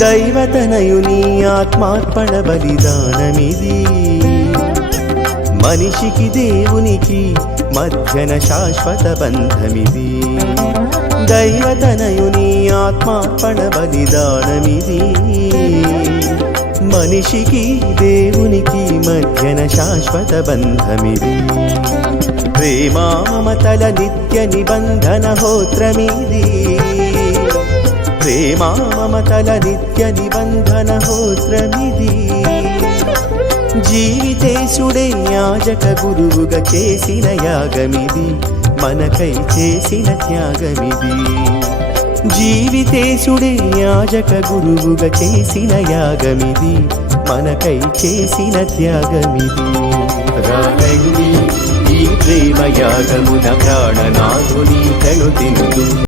దైవతనయుని ఆత్మార్పణ బలిదానమిది మనిషికి దేవునికి మధ్యన శాశ్వత బంధమిది దైవతనయుని ఆత్మార్పణ బలిదానమిది మనిషికి దేవునికి మధ్యన శాశ్వత బంధమిది ప్రేమా మమతల నిత్య నిబంధన హోత్రమిది ప్రేమా మమతల నిత్య నిబంధన హోత్రమిది జీవితేశుడే యాజక గురువుగా చేసిన యాగమిది మనకై చేసిన త్యాగమిది జీవితేశుడే యాజక గురువుగా చేసిన యాగమిది మనకై చేసిన త్యాగమిది రాగండి ఈ ప్రేమ యాగమున ప్రాణనాథుని కను తిందు